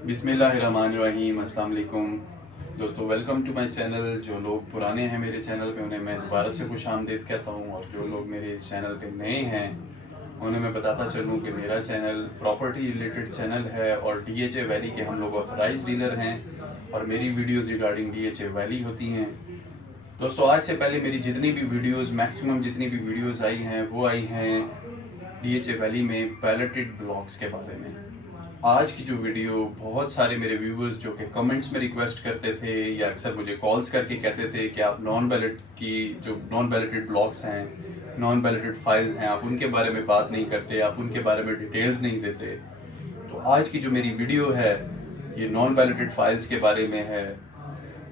बिस्मिल्लाहिर्रहमानिर्रहीम। अस्सलाम वालेकुम दोस्तों, वेलकम टू माय चैनल। जो लोग पुराने हैं मेरे चैनल पे उन्हें मैं दोबारा से खुश आमदीद कहता हूँ, और जो लोग मेरे इस चैनल पे नए हैं उन्हें मैं बताता चलूँ कि मेरा चैनल प्रॉपर्टी रिलेटेड चैनल है और DHA वैली के हम लोग ऑथराइज डीलर हैं और मेरी वीडियोस रिगार्डिंग DHA वैली होती हैं। दोस्तों, आज से पहले मेरी जितनी भी वीडियोस मैक्सिमम जितनी भी वीडियोस आई हैं वो आई हैं DHA वैली में पैलेटेड ब्लॉक्स के बारे में। आज की जो वीडियो बहुत सारे मेरे व्यूवर्स जो कि कमेंट्स में रिक्वेस्ट करते थे या अक्सर मुझे कॉल्स करके कहते थे कि आप नॉन बैलेटेड ब्लॉक्स हैं, नॉन बैलेटेड फाइल्स हैं, आप उनके बारे में बात नहीं करते, आप उनके बारे में डिटेल्स नहीं देते। तो आज की जो मेरी वीडियो है ये नॉन बैलेटेड फाइल्स के बारे में है।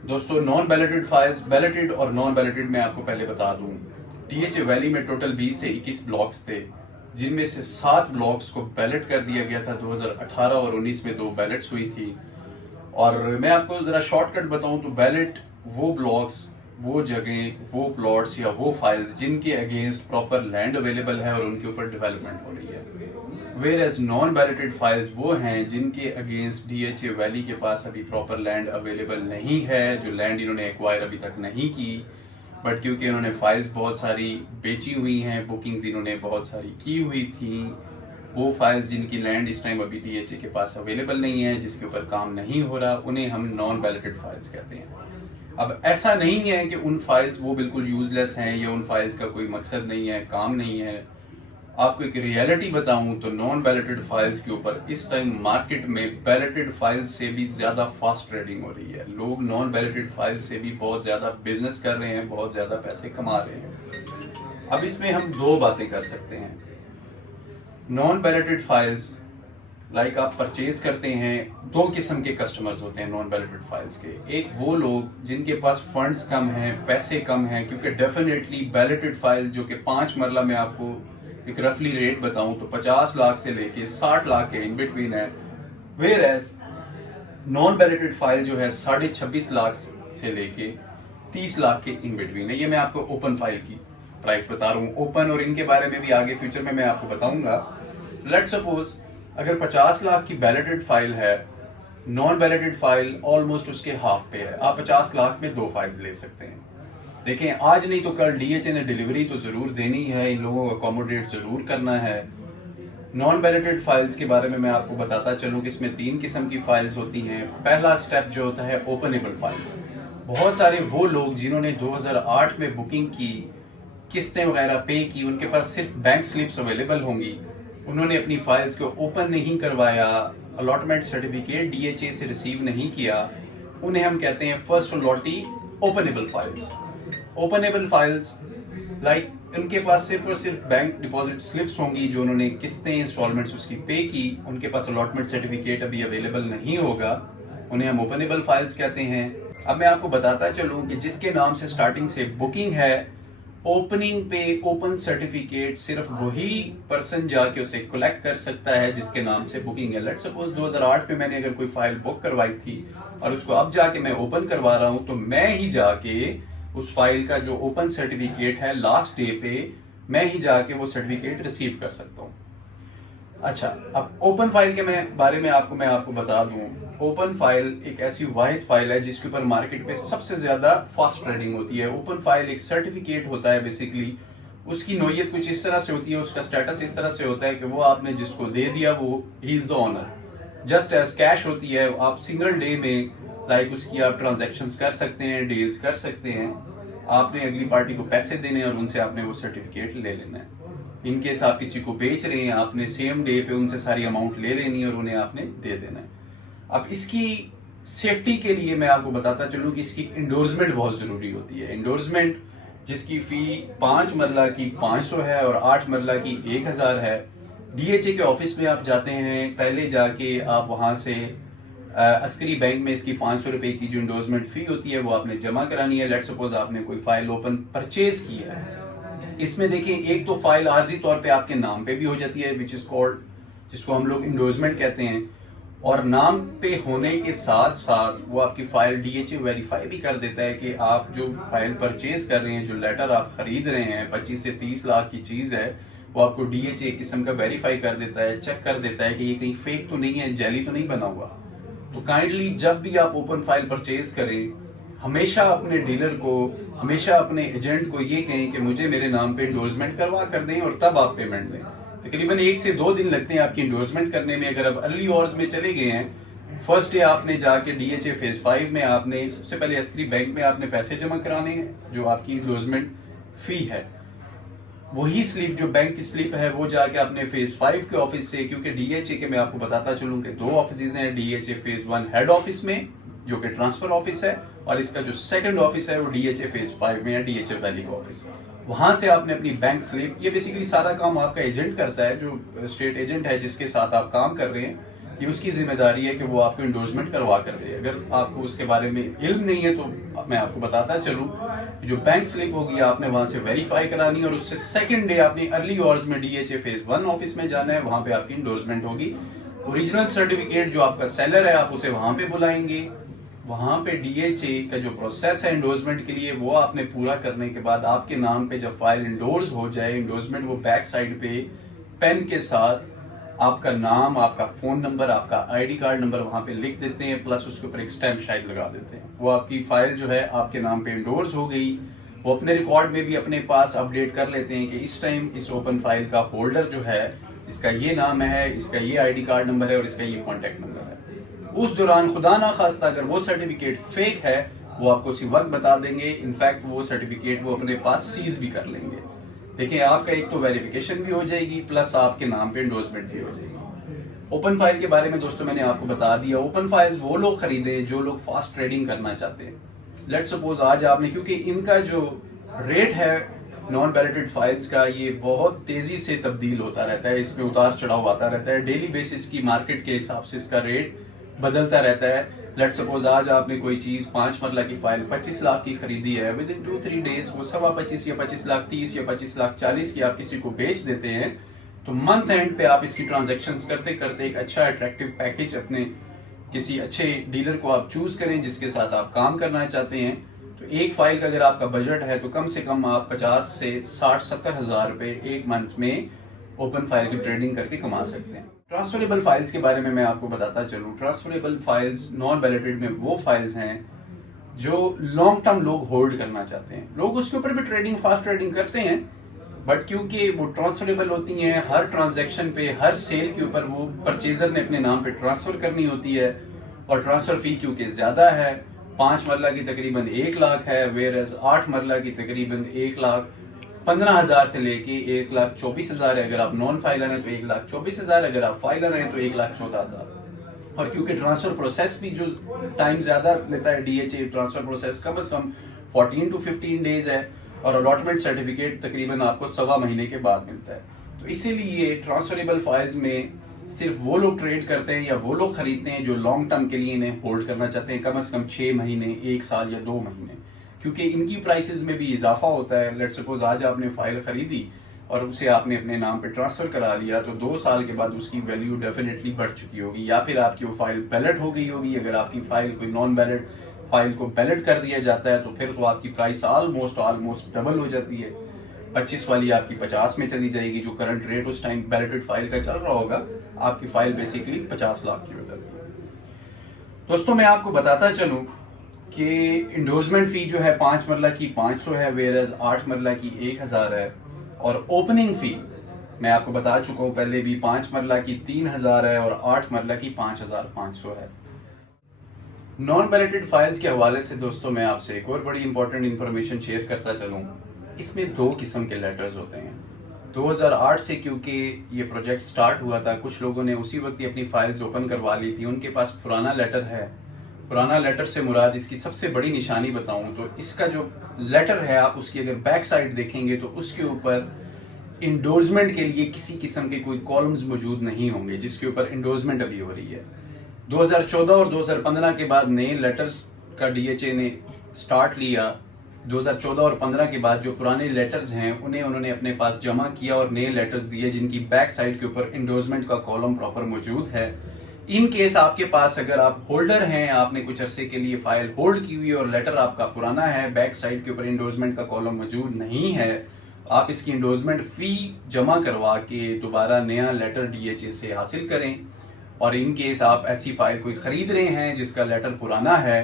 दोस्तों, नॉन बैलेटेड फाइल्स, बैलेटेड और नॉन बैलेटेड में आपको पहले बता दूं, DHA वैली में टोटल 20 से 21 ब्लॉक्स थे, जिनमें से 7 ब्लॉक्स को बैलेट कर दिया गया था। 2018 और 19 में 2 बैलेट्स हुई थी। और मैं आपको ज़रा शॉर्टकट बताऊं तो बैलेट वो ब्लॉक्स, वो जगह, वो प्लॉट्स या वो फाइल्स जिनके अगेंस्ट प्रॉपर लैंड अवेलेबल है और उनके ऊपर डेवलपमेंट हो रही है। Whereas non balloted files वो हैं जिनके अगेंस्ट DHA वैली के पास अभी प्रॉपर लैंड अवेलेबल नहीं है, जो लैंड इन्होंने एक्वायर अभी तक नहीं की, बट क्योंकि इन्होंने फाइल्स बहुत सारी बेची हुई हैं, बुकिंग्स इन्होंने बहुत सारी की हुई थी, वो फाइल्स जिनकी लैंड इस टाइम अभी DHA के पास अवेलेबल नहीं है, जिसके ऊपर काम नहीं हो रहा, उन्हें हम नॉन बैलेटेड फाइल्स कहते हैं। अब ऐसा नहीं है कि उन फाइल्स वो बिल्कुल यूजलेस हैं या उन फाइल्स का कोई मकसद नहीं है, काम नहीं है। आपको एक रियलिटी बताऊं तो नॉन बैलेटेड फाइल्स के ऊपर इस टाइम मार्केट में बैलेटेड फाइल्स से भी ज्यादा फास्ट ट्रेडिंग हो रही है। लोग नॉन बैलेटेड फाइल्स से भी बहुत ज्यादा बिजनेस कर रहे हैं, बहुत ज्यादा पैसे कमा रहे हैं। अब इसमें हम 2 बातें कर सकते हैं। नॉन बैलेटेड फाइल्स लाइक आप परचेज करते हैं, 2 किस्म के कस्टमर्स होते हैं नॉन बैलेटेड फाइल्स के। एक वो लोग जिनके पास फंड्स कम हैं, पैसे कम हैं, क्योंकि डेफिनेटली बैलेटेड फाइल जो कि 5 मरला में आपको एक रफली रेट बताऊं तो 50 लाख से लेके 60 लाख के इन बिटवीन है। Whereas non balloted file जो है 26.5 लाख से लेके 30 लाख के इन बिटवीन है। ये मैं आपको ओपन फाइल की प्राइस बता रहा हूँ, ओपन, और इनके बारे में भी आगे फ्यूचर में मैं आपको बताऊंगा। लेट्स सपोज अगर 50 लाख की बैलेटेड फाइल है, नॉन बैलेटेड फाइल ऑलमोस्ट उसके हाफ पे है, आप 50 लाख में 2 फाइल्स ले सकते हैं। देखें, आज नहीं तो कल DHA ने डिलीवरी तो जरूर देनी है, इन लोगों को अकोमोडेट जरूर करना है। नॉन बैलेटेड फाइल्स के बारे में मैं आपको बताता चलूं कि इसमें 3 किस्म की फाइल्स होती हैं। पहला स्टेप जो होता है ओपनेबल फाइल्स। बहुत सारे वो लोग जिन्होंने 2008 में बुकिंग की, किस्तें वगैरह पे की, उनके पास सिर्फ बैंक स्लिप्स अवेलेबल होंगी, उन्होंने अपनी फाइल्स को ओपन नहीं करवाया, अलॉटमेंट सर्टिफिकेट DHA से रिसीव नहीं किया, उन्हें हम कहते हैं फर्स्ट लॉटी openable files. Openable files like उनके पास सिर्फ और सिर्फ बैंक डिपॉजिट स्लिप्स होंगी जो उन्होंने किस्तें, इंस्टॉलमेंट्स उसकी पे की, उनके पास अलॉटमेंट सर्टिफिकेट अभी अवेलेबल नहीं होगा, उन्हें हम ओपनेबल फाइल्स कहते हैं। अब मैं आपको बताता चलूं कि जिसके नाम से स्टार्टिंग से बुकिंग है, ओपनिंग पे ओपन सर्टिफिकेट सिर्फ वही पर्सन जाके उसे कलेक्ट कर सकता है जिसके नाम से बुकिंग है। लेट्स सपोज 2008 में मैंने अगर कोई फाइल बुक करवाई थी और उसको अब जाके मैं ओपन करवा रहा हूं, तो मैं ही जाके उस फाइल का जो ओपन सर्टिफिकेट है लास्ट डे पे मैं ही जाके वो सर्टिफिकेट रिसीव कर सकता हूँ। अच्छा, अब ओपन फाइल के बारे में मैं आपको बता दूं, ओपन फाइल एक ऐसी वाहिद फाइल है जिसके ऊपर मार्केट पे सबसे ज्यादा फास्ट ट्रेडिंग होती है। ओपन फाइल एक सर्टिफिकेट होता है, बेसिकली उसकी नोयत कुछ इस तरह से होती है, उसका स्टेटस इस तरह से होता है कि वो आपने जिसको दे दिया वो ही is the owner, just as cash होती है। आप सिंगल डे में लाइक उसकी आप ट्रांजैक्शंस कर सकते हैं, डील्स कर सकते हैं, आपने अगली पार्टी को पैसे देने और उनसे आपने वो सर्टिफिकेट ले लेना है। इनकेस आप किसी को बेच रहे हैं, आपने सेम डे पे उनसे सारी अमाउंट ले लेनी है और उन्हें आपने दे देना है। अब इसकी सेफ्टी के लिए मैं आपको बताता चलूं कि इसकी इंडोर्समेंट बहुत जरूरी होती है। इंडोर्समेंट जिसकी फी 5 मरला की 500 है और 8 मरला की 1000 है। DHA के ऑफिस में आप जाते हैं, पहले जाके आप वहां से अस्करी बैंक में इसकी 500 रुपए की जो इंडोर्समेंट फी होती है वो आपने जमा करानी है। लेट सपोज आपने कोई फाइल ओपन परचेज की है, इसमें देखिए एक तो फाइल आर्जी तौर पे आपके नाम पे भी हो जाती है, विच इज कॉल्ड, जिसको हम लोग इंडोर्समेंट कहते हैं, और नाम पे होने के साथ साथ वो आपकी फाइल DHA वेरीफाई भी कर देता है कि आप जो फाइल परचेज कर रहे हैं, जो लेटर आप खरीद रहे हैं, 25 से 30 लाख की चीज है, वो आपको DHA किस्म का वेरीफाई कर देता है, चेक कर देता है कि ये कहीं फेक तो नहीं है, जेली तो नहीं बना हुआ। तो काइंडली जब भी आप ओपन फाइल परचेज करें, हमेशा अपने डीलर को, हमेशा अपने एजेंट को ये कहें कि मुझे मेरे नाम पे इंडोर्समेंट करवा कर दें और तब आप पेमेंट दें। तकरीबन 1 से 2 दिन लगते हैं आपकी इंडोर्समेंट करने में। अगर आप अर्ली आवर्स में चले गए हैं, फर्स्ट डे आपने जाके DHA फेज 5 में आपने सबसे पहले एस्क्री बैंक में आपने पैसे जमा कराने हैं, जो आपकी इंडोर्समेंट फी है। वही स्लिप जो बैंक की स्लिप है वो जाके आपने फेज 5 के ऑफिस से, क्योंकि DHA के मैं आपको बताता चलूं कि 2 ऑफिस हैं। DHA फेज 1 हेड ऑफिस में जो कि ट्रांसफर ऑफिस है, और इसका जो सेकंड ऑफिस है वो DHA फेज 5 में है, DHA वैली का ऑफिस। वहां से आपने अपनी बैंक स्लिप, ये बेसिकली सारा काम आपका एजेंट करता है, जो स्टेट एजेंट है जिसके साथ आप काम कर रहे हैं, ये उसकी जिम्मेदारी है कि वो आपको इंडोर्समेंट करवा कर दे। अगर आपको उसके बारे में इल्म नहीं है तो मैं आपको बताता चलूं कि जो बैंक स्लिप होगी आपने वहां से वेरीफाई करानी है, और उससे सेकंड डे आपने अर्ली आवर्स में DHA फेज 1 ऑफिस में जाना है, वहां पे आपकी इंडोर्समेंट होगी। ओरिजिनल सर्टिफिकेट जो आपका सेलर है आप उसे वहां पे बुलाएंगे। वहां पे DHA का जो प्रोसेस है इंडोर्समेंट के लिए वो आपने पूरा करने के बाद आपके नाम पे जब फाइल इंडोर्स हो जाए, इंडोर्समेंट वो बैक साइड पे पेन के साथ आपका नाम, आपका फोन नंबर, आपका ID कार्ड नंबर वहां पे लिख देते हैं, प्लस उसके ऊपर एक स्टैम्प शायद लगा देते हैं। वो आपकी फाइल जो है आपके नाम पे इंडोर्स हो गई। वो अपने रिकॉर्ड में भी अपने पास अपडेट कर लेते हैं कि इस टाइम इस ओपन फाइल का होल्डर जो है इसका ये नाम है, इसका ये ID कार्ड नंबर है और इसका ये कॉन्टेक्ट नंबर है। उस दौरान खुदा ना खास्ता अगर वो सर्टिफिकेट फेक है वो आपको उसी वक्त बता देंगे। इनफैक्ट वो सर्टिफिकेट वो अपने पास सीज भी कर लेंगे। देखिए, आपका एक तो वेरिफिकेशन भी हो जाएगी, प्लस आपके नाम पे इंडोर्समेंट भी हो जाएगी। ओपन फाइल के बारे में दोस्तों मैंने आपको बता दिया। ओपन फाइल्स वो लोग खरीदे जो लोग फास्ट ट्रेडिंग करना चाहते हैं। लेट सपोज आज आपने, क्योंकि इनका जो रेट है नॉन बैलेटेड फाइल्स का ये बहुत तेजी से तब्दील होता रहता है, इसमें उतार चढ़ाव आता रहता है। डेली बेसिस की मार्केट के हिसाब से इसका रेट बदलता रहता है। लेट सपोज आज आपने कोई चीज 5 मरला की फाइल 25 लाख की खरीदी है, विद इन 2-3 डेज वो 25.25 या 25 लाख 30 या 25 लाख 40 की आप किसी को बेच देते हैं, तो मंथ एंड पे आप इसकी ट्रांजैक्शंस करते करते एक अच्छा अट्रैक्टिव पैकेज अपने किसी अच्छे डीलर को आप चूज करें जिसके साथ आप काम करना चाहते हैं। तो एक फाइल का अगर आपका बजट है तो कम से कम आप 50 से 60-70 हजार रुपए एक मंथ में ओपन फाइल की ट्रेडिंग करके कमा सकते हैं। ट्रांसफरेबल फाइल्स के बारे में मैं आपको बताता चलूं। ट्रांसफरेबल फाइल्स नॉन बैलेटेड में वो फाइल्स हैं जो लॉन्ग टर्म लोग होल्ड करना चाहते हैं। लोग उसके ऊपर भी ट्रेडिंग, फास्ट ट्रेडिंग करते हैं, बट क्योंकि वो ट्रांसफरेबल होती हैं, हर ट्रांजैक्शन पे, हर सेल के ऊपर वो परचेजर ने अपने नाम पे ट्रांसफर करनी होती है, और ट्रांसफर फी क्योंकि ज्यादा है, 5 मरला की तकरीबन 1 लाख है, वेयरएज 8 मरला की तकरीबन 1,15,000 से लेके 1,24,000 है। अगर आप नॉन फाइलर हैं तो 1,24,000, अगर आप फाइलर हैं तो 1,14,000। और क्योंकि ट्रांसफर प्रोसेस भी जो टाइम ज्यादा लेता है, DHA ट्रांसफर प्रोसेस कम से कम 14 to 15 डेज है, और अलॉटमेंट सर्टिफिकेट तकरीबन आपको 1.25 महीने के बाद मिलता है। तो इसीलिए ट्रांसफरेबल फाइल्स में सिर्फ वो लोग ट्रेड करते हैं या वो लोग खरीदते हैं जो लॉन्ग टर्म के लिए इन्हें होल्ड करना चाहते हैं, कम से कम 6 महीने, 1 साल या 2 महीने, क्योंकि इनकी प्राइसेस में भी इजाफा होता है। लेट सपोज आज आपने फाइल खरीदी और उसे आपने अपने नाम पे ट्रांसफर करा लिया, तो 2 साल के बाद उसकी वैल्यू डेफिनेटली बढ़ चुकी होगी, या फिर आपकी वो फाइल बैलेट हो गई होगी। अगर आपकी फाइल कोई नॉन बैलेट फाइल को बैलेट कर दिया जाता है तो फिर तो आपकी प्राइस ऑलमोस्ट डबल हो जाती है। 25 वाली आपकी 50 में चली जाएगी, जो करंट रेट उस टाइम बैलेटेड फाइल का चल रहा होगा, आपकी फाइल बेसिकली 50 लाख की हो जाती है। दोस्तों मैं आपको बताता चलूं कि इंडोर्समेंट फी जो है 5 मरला की 500 है, वेयरएज 8 मरला की 1000 है, और ओपनिंग फी मैं आपको बता चुका हूं पहले भी, 5 मरला की 3000 है और 8 मरला की 5500 है। नॉन बैलेटेड फाइल्स के हवाले से दोस्तों मैं आपसे एक और बड़ी इंपॉर्टेंट इंफॉर्मेशन शेयर करता चलूं। इसमें 2 किस्म के लेटर्स होते हैं। 2008 से क्योंकि ये प्रोजेक्ट स्टार्ट हुआ था, कुछ लोगों ने उसी वक्त ही अपनी फाइल्स ओपन करवा ली थी, उनके पास पुराना लेटर है। पुराना लेटर से मुराद इसकी सबसे बड़ी निशानी बताऊं तो इसका जो लेटर है, आप उसकी अगर बैक साइड देखेंगे तो उसके ऊपर इंडोर्समेंट के लिए किसी किस्म के कोई कॉलम्स मौजूद नहीं होंगे जिसके ऊपर इंडोर्समेंट अभी हो रही है। 2014 और 2015 के बाद नए लेटर्स का DHA ने स्टार्ट लिया। 2014 और 15 के बाद जो पुराने लेटर्स हैं उन्हें उन्होंने अपने पास जमा किया और नए लेटर्स दिए जिनकी बैक साइड के ऊपर इंडोर्समेंट का कॉलम प्रॉपर मौजूद है। इन केस आपके पास अगर आप होल्डर हैं, आपने कुछ अरसे के लिए फाइल होल्ड की हुई और लेटर आपका पुराना है, बैक साइड के ऊपर इंडोर्समेंट का कॉलम मौजूद नहीं है, आप इसकी इंडोर्समेंट फी जमा करवा के दोबारा नया लेटर DHA से हासिल करें। और इन केस आप ऐसी फाइल कोई खरीद रहे हैं जिसका लेटर पुराना है,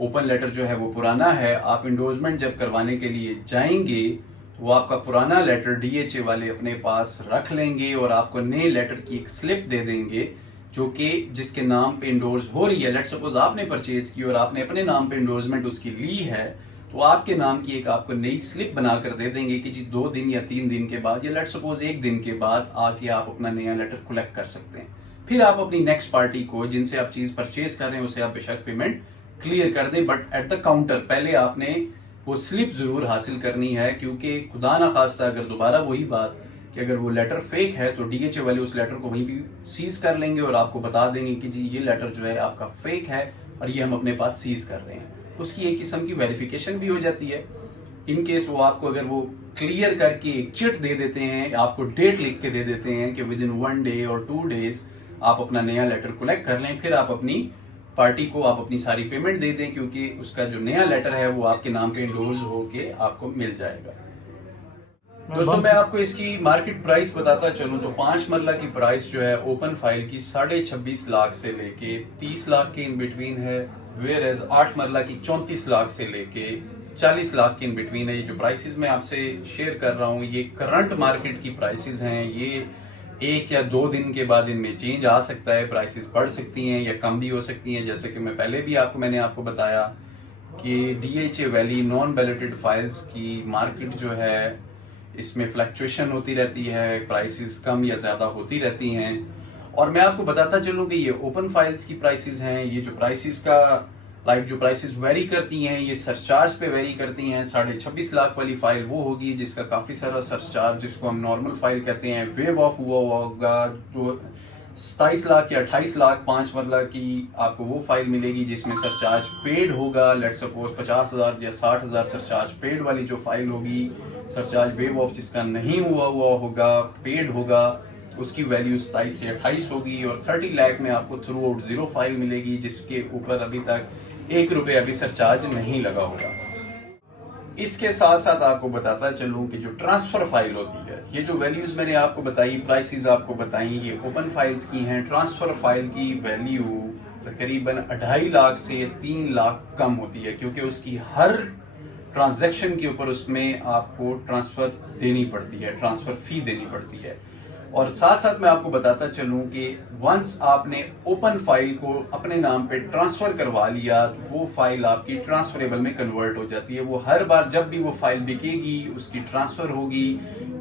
ओपन लेटर जो है वो पुराना है, आप इंडोर्समेंट जब करवाने के लिए जाएंगे वो आपका पुराना लेटर डीएचए वाले अपने पास रख लेंगे और आपको नए लेटर की एक स्लिप दे देंगे जो कि जिसके नाम पे इंडोर्स हो रही है। लेट सपोज आपने परचेज की और आपने अपने नाम पे इंडोर्समेंट उसकी ली है, तो आपके नाम की एक आपको नई स्लिप बना कर दे देंगे कि जी 2 दिन या 3 दिन के बाद या लेट सपोज 1 दिन के बाद आके आप अपना नया लेटर कलेक्ट कर सकते हैं। फिर आप अपनी नेक्स्ट पार्टी को जिनसे आप चीज परचेज कर रहे हैं उसे आप बेशक पेमेंट क्लियर कर दें, बट एट द काउंटर पहले आपने वो स्लिप जरूर हासिल करनी है, क्योंकि खुदा ना खास्ता अगर दोबारा वही बात कि अगर वो लेटर फेक है तो डीएचए वाले उस लेटर को वहीं भी सीज कर लेंगे और आपको बता देंगे कि जी ये लेटर जो है आपका फेक है और ये हम अपने पास सीज कर रहे हैं। उसकी एक किस्म की वेरिफिकेशन भी हो जाती है। इन केस वो आपको अगर वो क्लियर करके एक चिट दे देते हैं, आपको डेट लिख के दे देते हैं कि विद इन 1 डे और 2 डेज आप अपना नया लेटर कलेक्ट कर लें, फिर आप अपनी पार्टी को आप अपनी सारी पेमेंट दे दें, क्योंकि उसका जो नया लेटर है वो आपके नाम पे इंडोर्स होके आपको मिल जाएगा। दोस्तों मैं आपको इसकी मार्केट प्राइस बताता चलूं तो 5 मरला की प्राइस जो है ओपन फाइल की 26.5 लाख से लेके 30 लाख के इन बिटवीन है, वेयर एज 8 मरला की 34 लाख से लेके 40 लाख के इन बिटवीन है। ये जो प्राइसेस मैं आपसे शेयर कर रहा हूँ ये करंट मार्केट की प्राइसेस हैं। ये 1 या 2 दिन के बाद इनमें चेंज आ सकता है, प्राइसेस बढ़ सकती हैं या कम भी हो सकती हैं। जैसे कि मैं पहले भी मैंने आपको बताया कि DHA valley non balloted files की मार्केट जो है इसमें फ्लक्चुएशन होती रहती है, प्राइसेस कम या ज़्यादा होती रहती हैं। और मैं आपको बताता चलूँ कि ये ओपन फाइल्स की प्राइसेस हैं। ये जो प्राइसेस का जो प्राइसेस वेरी करती हैं ये सरचार्ज पे वेरी करती हैं। 26.5 लाख वाली फाइल वो होगी जिसका काफ़ी सारा सरचार्ज, जिसको हम नॉर्मल फाइल कहते हैं, वेव ऑफ हुआ होगा। तो 27 लाख या 28 लाख 5 मरला की आपको वो फाइल मिलेगी जिसमें सरचार्ज पेड होगा। लेट सपोज 50,000 या 60,000 सरचार्ज पेड वाली जो फाइल होगी, सरचार्ज वेव ऑफ जिसका नहीं हुआ होगा, पेड होगा, उसकी वैल्यू 27 से 28 होगी। और 30 लाख में आपको थ्रू आउट 0 फाइल मिलेगी जिसके ऊपर अभी तक 1 रुपये अभी सरचार्ज नहीं लगा होगा। इसके साथ साथ आपको बताता चलूं कि जो ट्रांसफर फाइल होती है, ये जो वैल्यूज मैंने आपको बताई, प्राइसेस आपको बताई, ये ओपन फाइल्स की हैं। ट्रांसफर फाइल की वैल्यू तकरीबन 2.5 लाख से 3 लाख कम होती है, क्योंकि उसकी हर ट्रांजैक्शन के ऊपर उसमें आपको ट्रांसफर देनी पड़ती है, ट्रांसफर फी देनी पड़ती है। और साथ साथ मैं आपको बताता चलूं कि वंस आपने ओपन फाइल को अपने नाम पे ट्रांसफर करवा लिया तो वो फाइल आपकी ट्रांसफरेबल में कन्वर्ट हो जाती है। वो हर बार जब भी वो फाइल बिकेगी उसकी ट्रांसफर होगी,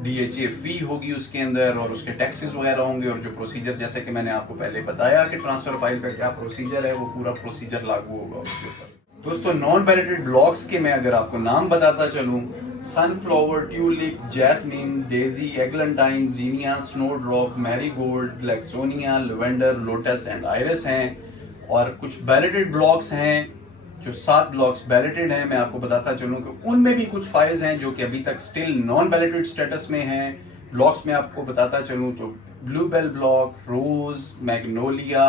डीएचए फी होगी उसके अंदर और उसके टैक्सेस वगैरह होंगे। और जो प्रोसीजर, जैसे कि मैंने आपको पहले बताया कि ट्रांसफर फाइल का क्या प्रोसीजर है, वो पूरा प्रोसीजर लागू होगा उसके ऊपर। दोस्तों नॉन बैलेटेड ब्लॉक्स के मैं अगर आपको नाम बताता चलूं, sunflower, tulip, jasmine, daisy, eglantine, zinnia, snowdrop, marigold, ब्लैकसोनिया, लेवेंडर, लोटस एंड आयरस हैं। और कुछ बैलेटेड ब्लॉक्स हैं, जो 7 ब्लॉक्स बैलेटेड हैं। मैं आपको बताता चलूं कि उनमें भी कुछ फाइल्स हैं जो कि अभी तक स्टिल नॉन बैलेटेड स्टेटस में हैं। ब्लॉक्स में आपको बताता चलूं तो ब्लूबेल ब्लॉक, रोज, मैग्नोलिया,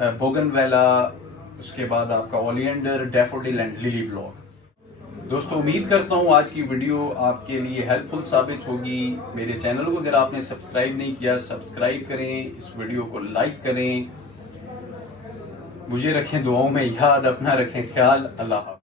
बोगनवेला, उसके बाद आपका oleander, daffodil and lily block. दोस्तों उम्मीद करता हूँ आज की वीडियो आपके लिए हेल्पफुल साबित होगी। मेरे चैनल को अगर आपने सब्सक्राइब नहीं किया सब्सक्राइब करें, इस वीडियो को लाइक करें। मुझे रखें दुआओं में याद, अपना रखें ख्याल। अल्लाह हाफ़िज़।